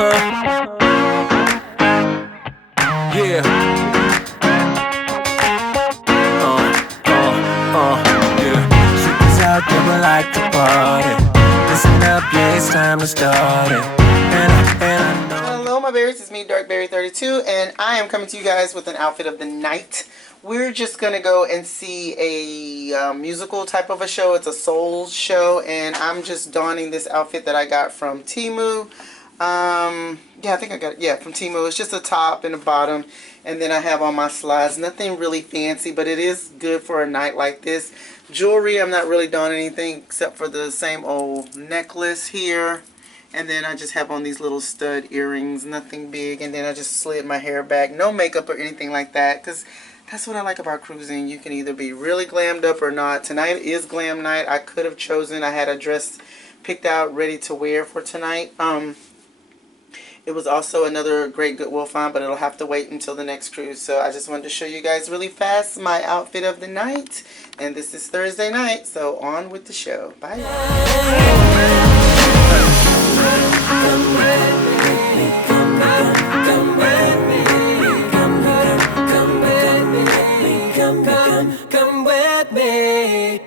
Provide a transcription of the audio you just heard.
Yeah. Yeah. Chicks out there would like to party. Listen up, yeah, it's time to start it. And I know. Hello, my berries. It's me, Darkberry32, and I am coming to you guys with an outfit of the night. We're just going to go and see a musical type of a show. It's a soul show, and I'm just donning this outfit that I got from Temu. Yeah, I think I got it. Yeah, from Temu. It's just a top and a bottom, and then I have on my slides. Nothing really fancy, but it is good for a night like this. Jewelry, I'm not really donning anything except for the same old necklace here. And then I just have on these little stud earrings, nothing big. And then I just slid my hair back. No makeup or anything like that, because that's what I like about cruising. You can either be really glammed up or not. Tonight is glam night. I could have chosen. I had a dress picked out ready to wear for tonight. It was also another great Goodwill find, but it'll have to wait until the next cruise. So I just wanted to show you guys really fast my outfit of the night. And this is Thursday night, so on with the show. Bye. Come with me.